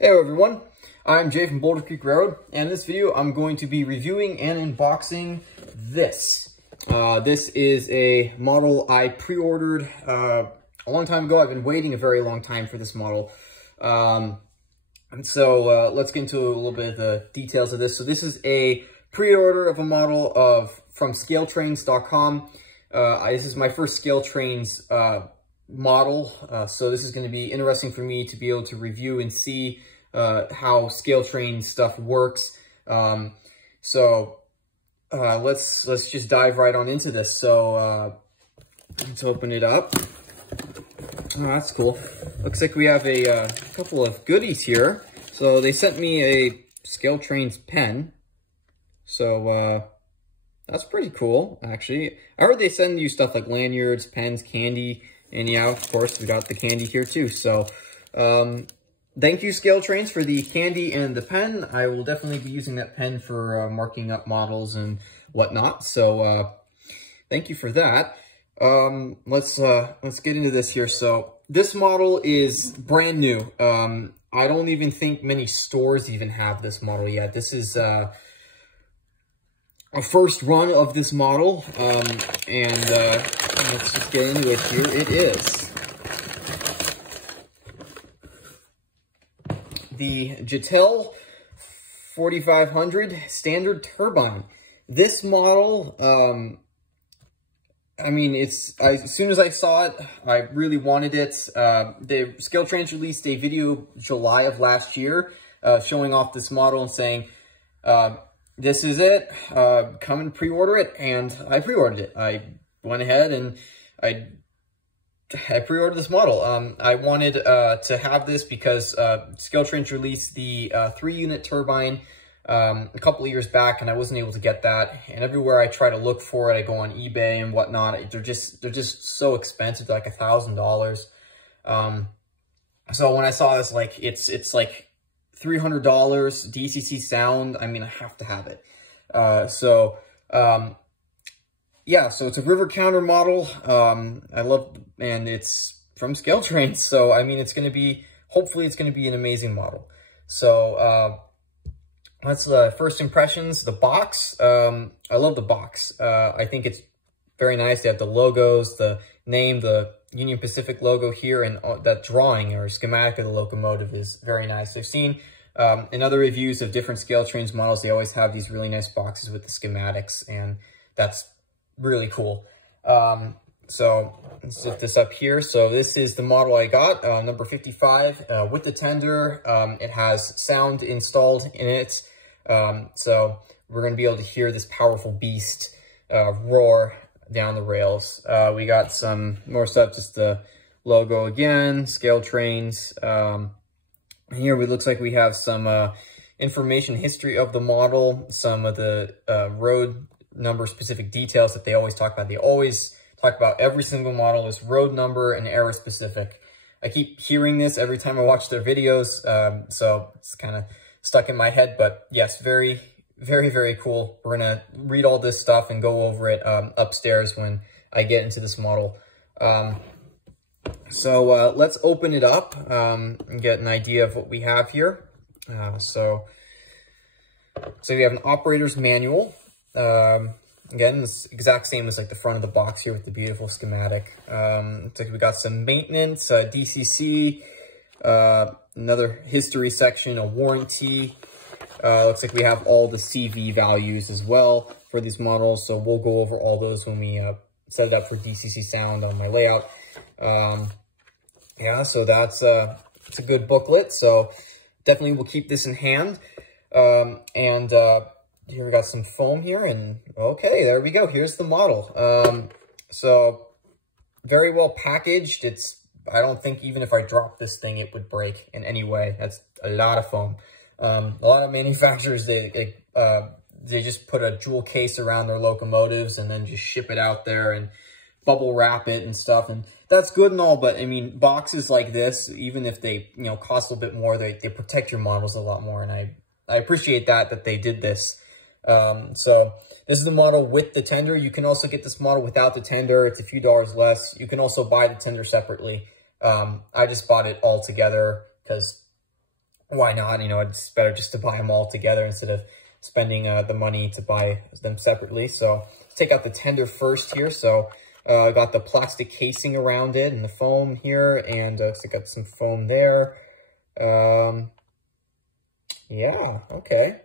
Hey everyone, I'm Jay from Boulder Creek Railroad, and in this video I'm going to be reviewing and unboxing this. This is a model I pre-ordered a long time ago. I've been waiting a very long time for this model. Let's get into a little bit of the details of this. So this is a pre-order of a model from scaletrains.com. This is my first Scale Trains model, so this is going to be interesting for me to be able to review and see how Scale Train stuff works. Let's just dive right on into this. So let's open it up. Oh, that's cool. Looks like we have a couple of goodies here. So they sent me a Scale Trains pen. So that's pretty cool, actually. I heard they send you stuff like lanyards, pens, candy. And yeah, of course, we got the candy here too. So, thank you, Scale Trains, for the candy and the pen. I will definitely be using that pen for marking up models and whatnot. So, thank you for that. Let's get into this here. So, this model is brand new. I don't even think many stores even have this model yet. This is a first run of this model, let's just get into it. Here it is. The Jetel 4500 Standard Turbine. This model, I mean, as soon as I saw it, I really wanted it. The Scale Trains released a video July of last year, showing off this model and saying, this is it, come and pre-order it, and I pre-ordered it. I went ahead and I pre-ordered this model. I wanted to have this because Scale Trains released the 3-unit turbine a couple of years back, and I wasn't able to get that. And everywhere I try to look for it, I go on eBay and whatnot. They're just so expensive, like $1,000. So when I saw this, like it's like $300 DCC sound. I mean, I have to have it. Yeah, so it's a river counter model. I love, and it's from Scale Trains. So, I mean, hopefully it's going to be an amazing model. So, that's the first impressions. The box, I love the box. I think it's very nice. They have the logos, the name, the Union Pacific logo here, and that drawing or schematic of the locomotive is very nice. I've seen in other reviews of different Scale Trains models, they always have these really nice boxes with the schematics, and that's really cool. So let's set this up here. So this is the model I got, number 55, with the tender. It has sound installed in it. So we're going to be able to hear this powerful beast roar down the rails. We got some more stuff, just the logo again, Scale Trains. Here it looks like we have some information history of the model, some of the road number specific details that they always talk about. They always talk about every single model is road number and era specific. I keep hearing this every time I watch their videos, so it's kind of stuck in my head. But yes, very, very, very cool. We're going to read all this stuff and go over it upstairs when I get into this model. Let's open it up and get an idea of what we have here. So we have an operator's manual. Again, it's exact same as like the front of the box here with the beautiful schematic. Looks like we got some maintenance, DCC, another history section, a warranty. Looks like we have all the CV values as well for these models. So we'll go over all those when we set it up for DCC sound on my layout. Yeah, so it's a good booklet. So definitely we'll keep this in hand. Here we got some foam here, and okay, there we go. Here's the model. So very well packaged. I don't think even if I drop this thing, it would break in any way. That's a lot of foam. A lot of manufacturers, they just put a jewel case around their locomotives and then just ship it out there and bubble wrap it and stuff. And that's good and all, but I mean, boxes like this, even if they, cost a little bit more, they protect your models a lot more. And I appreciate that they did this. So this is the model with the tender. You can also get this model without the tender. It's a few dollars less. You can also buy the tender separately. I just bought it all together because why not? You know, it's better just to buy them all together instead of spending the money to buy them separately. So let's take out the tender first here. So I got the plastic casing around it and the foam here, and so I got some foam there. Yeah, okay.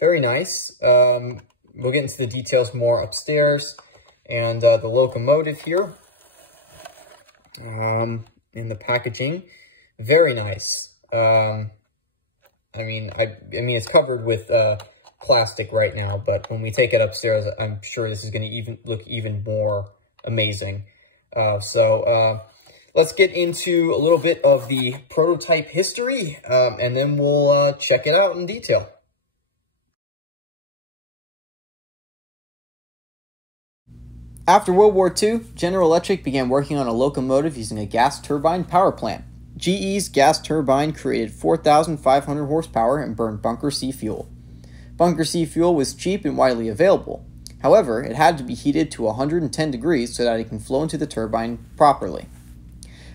Very nice. We'll get into the details more upstairs. And the locomotive here. In the packaging. Very nice. I mean, it's covered with plastic right now, but when we take it upstairs, I'm sure this is going to look even more amazing. Let's get into a little bit of the prototype history, and then we'll check it out in detail. After World War II, General Electric began working on a locomotive using a gas turbine power plant. GE's gas turbine created 4,500 horsepower and burned Bunker C fuel. Bunker C fuel was cheap and widely available. However, it had to be heated to 110 degrees so that it can flow into the turbine properly.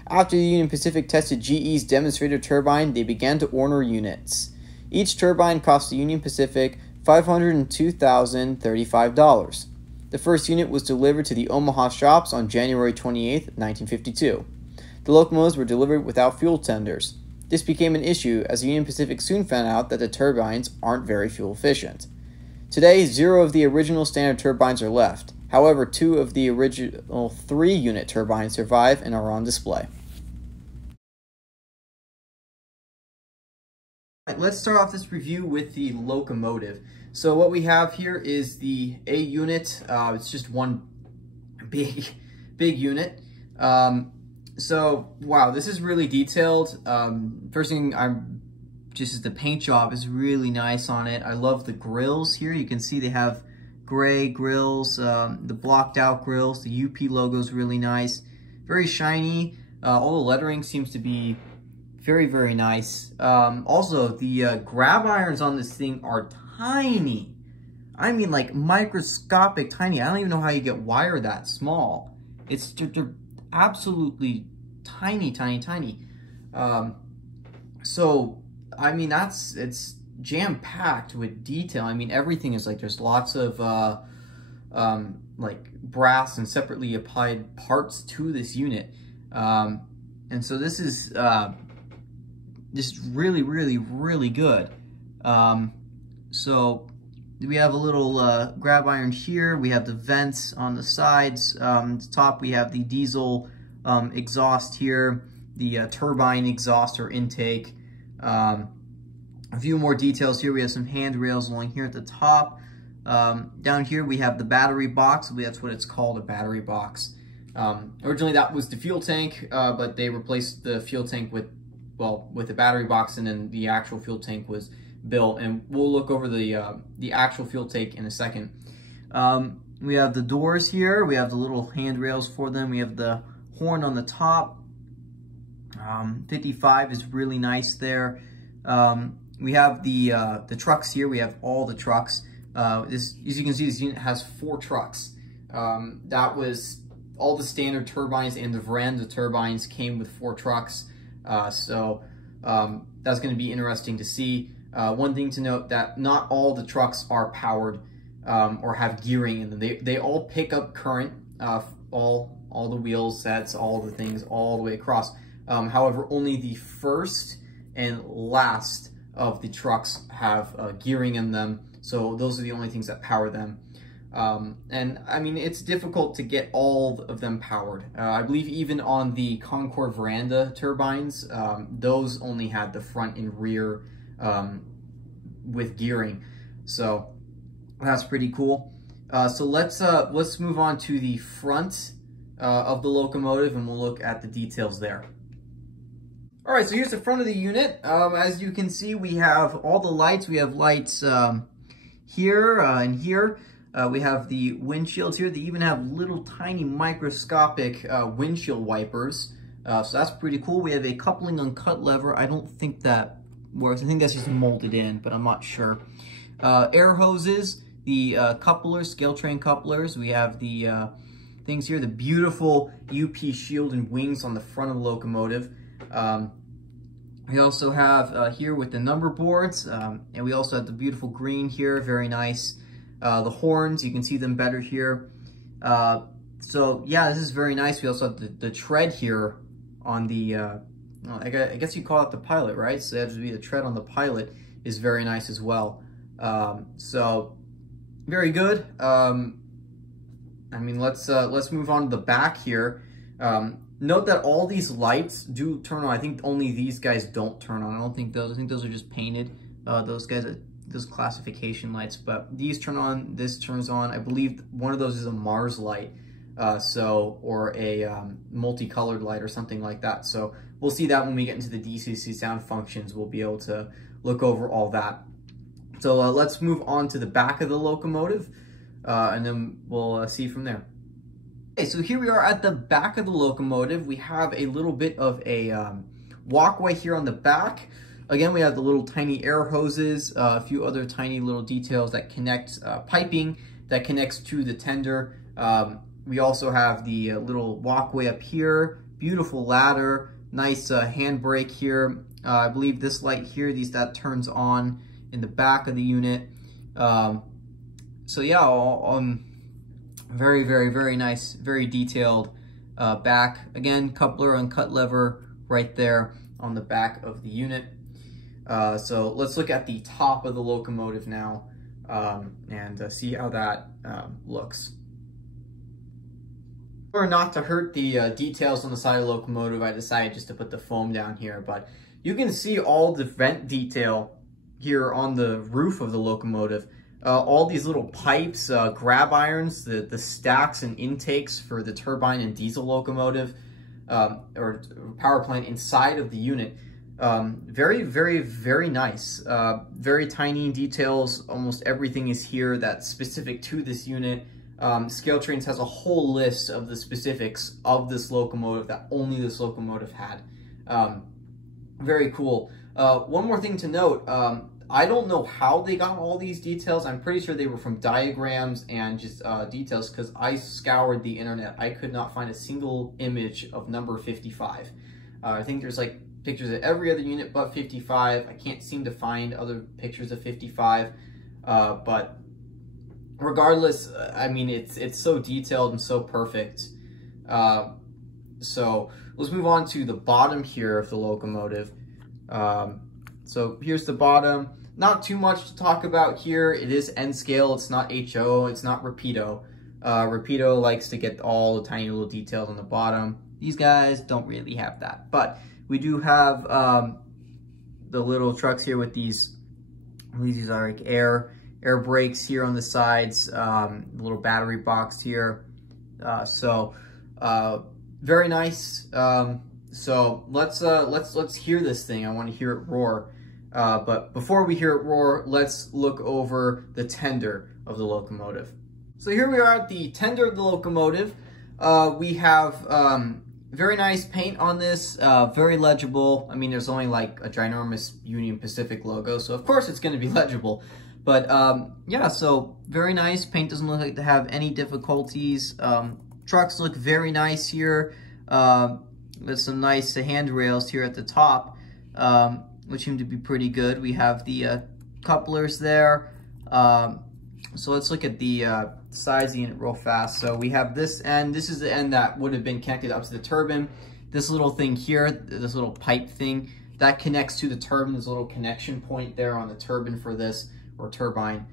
After the Union Pacific tested GE's demonstrator turbine, they began to order units. Each turbine cost the Union Pacific $502,035. The first unit was delivered to the Omaha shops on January 28, 1952. The locomotives were delivered without fuel tenders. This became an issue as the Union Pacific soon found out that the turbines aren't very fuel efficient. Today, 0 of the original standard turbines are left. However, 2 of the original 3-unit turbines survive and are on display. All right, let's start off this review with the locomotive. So what we have here is the A unit. It's just one big unit. So wow, this is really detailed. First thing just is the paint job is really nice on it. I love the grills here. You can see they have gray grills, the blocked out grills. The UP logo is really nice, very shiny. All the lettering seems to be very nice. Also, the grab irons on this thing are tiny. I mean, like microscopic tiny. I don't even know how you get wire that small. They're absolutely tiny. So I mean, it's jam-packed with detail. I mean, everything is like, there's lots of like brass and separately applied parts to this unit. And so this is really good. So we have a little grab iron here. We have the vents on the sides. At the top we have the diesel exhaust here, the turbine exhaust or intake. A few more details here. We have some handrails along here at the top. Down here we have the battery box. That's what it's called, a battery box. Originally that was the fuel tank, but they replaced the fuel tank with the battery box, and then the actual fuel tank was built, and we'll look over the actual fuel tank in a second. We have the doors here. We have the little handrails for them. We have the horn on the top. 55 is really nice there. We have the trucks here. We have all the trucks. As you can see, this unit has 4 trucks. That was all the standard turbines, and the veranda turbines came with 4 trucks. So that's going to be interesting to see. One thing to note, that not all the trucks are powered or have gearing in them. They all pick up current, all the wheel sets, all the things, all the way across. However, only the first and last of the trucks have gearing in them. So those are the only things that power them. And I mean, it's difficult to get all of them powered. I believe even on the Concord veranda turbines, those only had the front and rear with gearing. So that's pretty cool. So let's move on to the front of the locomotive, and we'll look at the details there. All right, so here's the front of the unit. As you can see, we have all the lights. We have lights here and here. We have the windshields here. They even have little tiny microscopic windshield wipers. So that's pretty cool. We have a coupling uncut lever. I don't think that works. I think that's just molded in, but I'm not sure. Air hoses, the couplers, scale train couplers. We have the things here, the beautiful UP shield and wings on the front of the locomotive. We also have here with the number boards, and we also have the beautiful green here, very nice. The horns, you can see them better here. So yeah, this is very nice. We also have the tread here on the, I guess you call it the pilot, right? So that would be the tread on the pilot is very nice as well. So very good. I mean, let's move on to the back here. Note that all these lights do turn on. I think only these guys don't turn on. I don't think those. I think those are just painted. Those guys, those classification lights. But these turn on. This turns on. I believe one of those is a Mars light, or a multicolored light or something like that. So we'll see that when we get into the DCC sound functions. We'll be able to look over all that. So let's move on to the back of the locomotive, and then we'll see from there. Okay, so here we are at the back of the locomotive. We have a little bit of a walkway here on the back. Again, we have the little tiny air hoses, a few other tiny little details that connect piping that connects to the tender. We also have the little walkway up here, beautiful ladder, nice handbrake here. I believe this light here, that turns on in the back of the unit. So yeah, very, very, very nice, very detailed back. Again, coupler and cut lever right there on the back of the unit. So let's look at the top of the locomotive now, and see how that looks. Or not to hurt the details on the side of the locomotive, I decided just to put the foam down here, but you can see all the vent detail here on the roof of the locomotive. All these little pipes, grab irons, the stacks and intakes for the turbine and diesel locomotive, or power plant inside of the unit. Very, very, very nice. Very tiny details. Almost everything is here that's specific to this unit. ScaleTrains has a whole list of the specifics of this locomotive that only this locomotive had. Very cool. One more thing to note, I don't know how they got all these details. I'm pretty sure they were from diagrams and just details, because I scoured the internet. I could not find a single image of number 55. I think there's like pictures of every other unit but 55. I can't seem to find other pictures of 55. But regardless, I mean, it's so detailed and so perfect. So let's move on to the bottom here of the locomotive. So here's the bottom. Not too much to talk about here. It is N scale. It's not HO. It's not Rapido. Rapido likes to get all the tiny little details on the bottom. These guys don't really have that. But we do have the little trucks here with these are like air brakes here on the sides. The little battery box here. Very nice. So let's hear this thing. I want to hear it roar. But before we hear it roar, let's look over the tender of the locomotive. So here we are at the tender of the locomotive. We have very nice paint on this, very legible. I mean, there's only like a ginormous Union Pacific logo, so of course it's going to be legible. But yeah, so very nice. Paint doesn't look like to have any difficulties. Trucks look very nice here, with some nice handrails here at the top, which seem to be pretty good. We have the couplers there. So let's look at the size of the unit real fast. So we have this end. This is the end that would have been connected up to the turbine. This little thing here, this little pipe thing, that connects to the turbine. There's a little connection point there on the turbine for this, or turbine.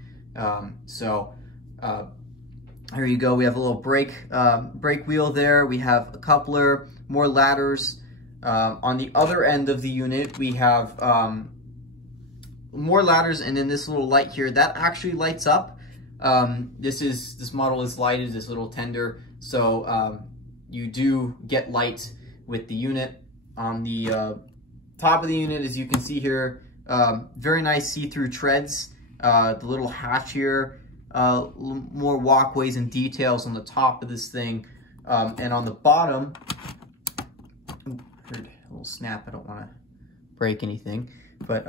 Here you go. We have a little brake wheel there. We have a coupler, more ladders. On the other end of the unit, we have more ladders, and then this little light here that actually lights up. This model is lighted, this little tender, so you do get light with the unit. On the top of the unit, as you can see here, very nice see-through treads. The little hatch here, more walkways and details on the top of this thing, and on the bottom, heard a little snap. I don't want to break anything, but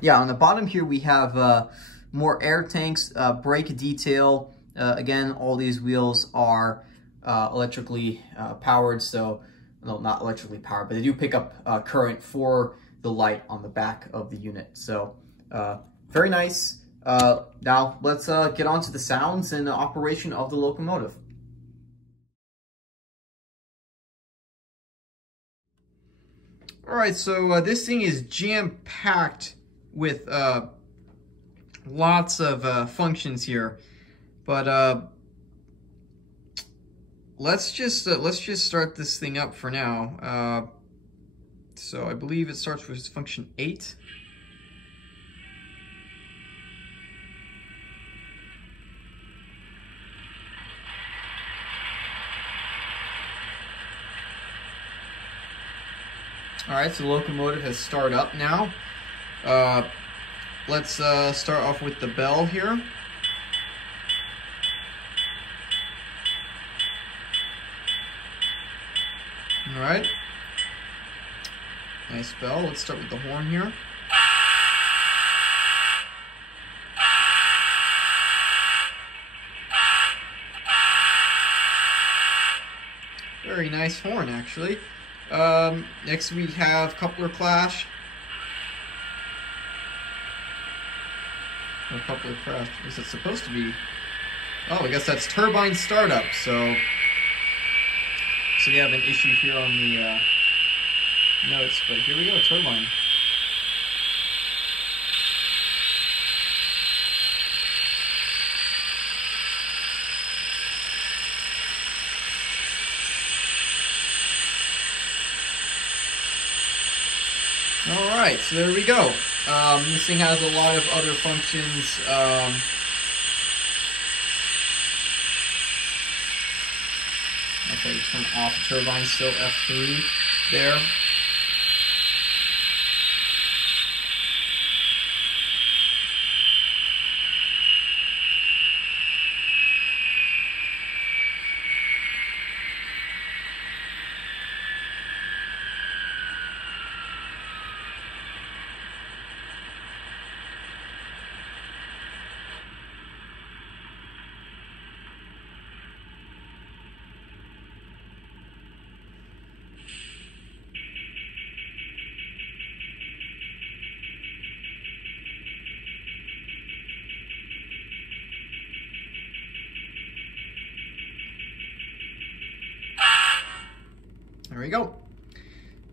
yeah, on the bottom here we have more air tanks, brake detail. Again, all these wheels are electrically powered, so, well, not electrically powered, but they do pick up current for the light on the back of the unit. So very nice. Now let's get on to the sounds and the operation of the locomotive. All right, so this thing is jam-packed with lots of functions here, but let's just start this thing up for now. So I believe it starts with function 8. All right, so the locomotive has started up now. Let's start off with the bell here. All right. Nice bell. Let's start with the horn here. Very nice horn, actually. Next we have coupler clash. Or coupler crash. Is it supposed to be? Oh, I guess that's turbine startup. So we have an issue here on the notes, but here we go, turbine. Alright, so there we go. This thing has a lot of other functions. That's how you turn off the turbine, still F3 there. There we go.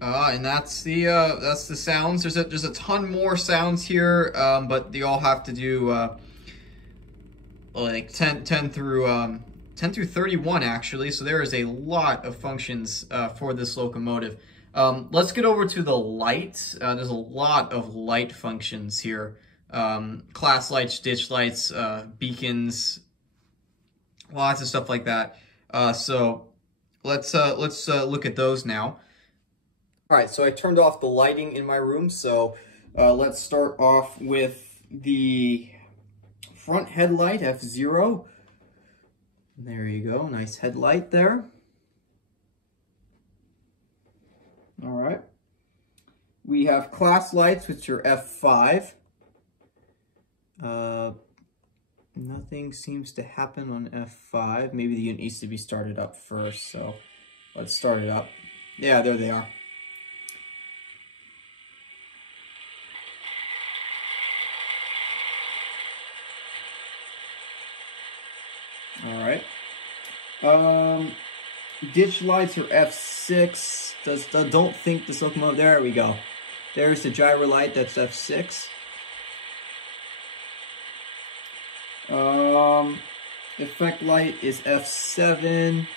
And that's the sounds. There's a ton more sounds here, but they all have to do like 10 through 31 actually. So there is a lot of functions for this locomotive. Let's get over to the lights. There's a lot of light functions here. Class lights, ditch lights, beacons, lots of stuff like that. So let's look at those now. All right, so I turned off the lighting in my room. So let's start off with the front headlight, F0. There you go, nice headlight there. All right. We have class lights, which are F5. Nothing seems to happen on F5. Maybe the unit needs to be started up first, so let's start it up. Yeah, there they are. All right. Ditch lights are F6. Don't think this locomotive. There we go. There's the gyro light. That's F6. Effect light is F7.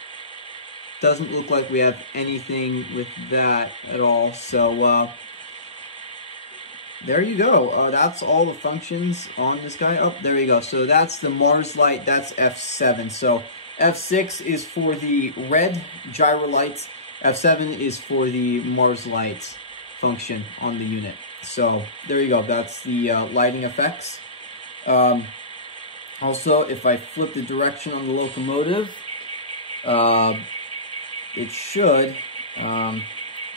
Doesn't look like we have anything with that at all. So there you go. That's all the functions on this guy. Oh, there you go. So that's the Mars light. That's F7. So F6 is for the red gyro lights. F7 is for the Mars lights function on the unit. So there you go. That's the lighting effects. Also, if I flip the direction on the locomotive, it should, the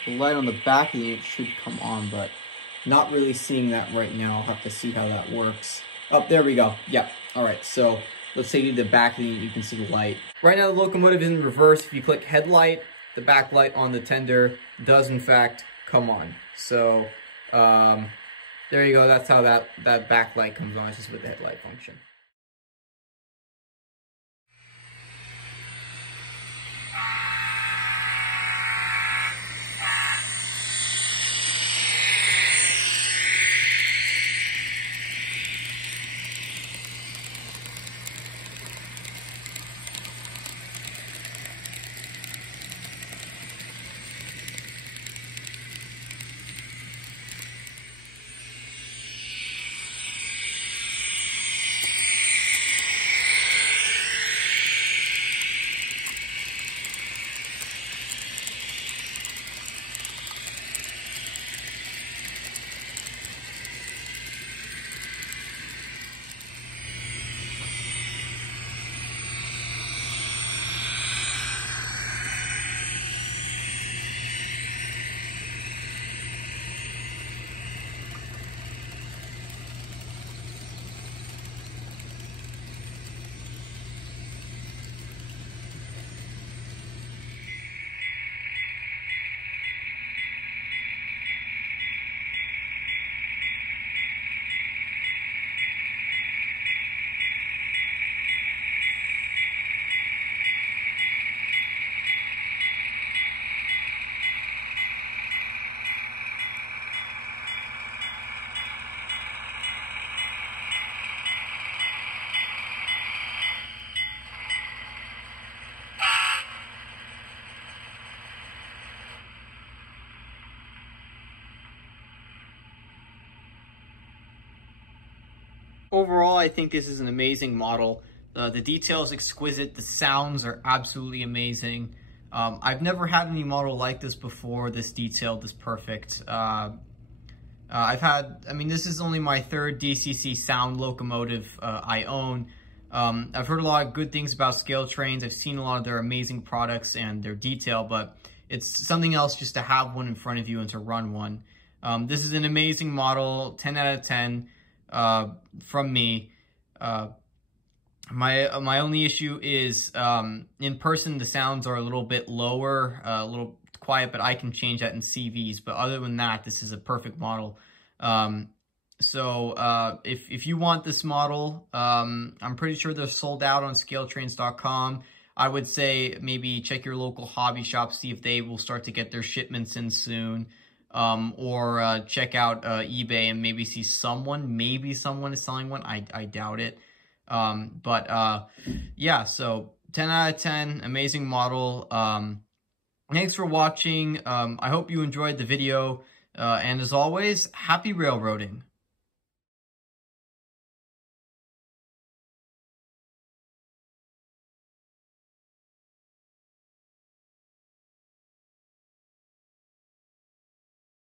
light on the back of it should come on, but not really seeing that right now. I'll have to see how that works. Oh, there we go. Yeah. All right. So let's say you the back of the unit, you can see the light. Right now, the locomotive is in reverse. If you click headlight, the backlight on the tender does in fact come on. So There you go. That's how that backlight comes on. It's just with the headlight function. Overall, I think this is an amazing model. The detail is exquisite. The sounds are absolutely amazing. I've never had any model like this before, this detailed, this perfect. This is only my third DCC sound locomotive I own. I've heard a lot of good things about Scale Trains. I've seen a lot of their amazing products and their detail, but it's something else just to have one in front of you and to run one. This is an amazing model, 10 out of 10 from me. My only issue is in person the sounds are a little bit lower, a little quiet, but I can change that in CVs. But other than that, this is a perfect model. If you want this model, I'm pretty sure they're sold out on scaletrains.com. I would say maybe check your local hobby shop, see if they will start to get their shipments in soon. Or check out eBay and maybe see maybe someone is selling one. I doubt it. Yeah, so 10 out of 10, amazing model. Thanks for watching. I hope you enjoyed the video. And as always, happy railroading.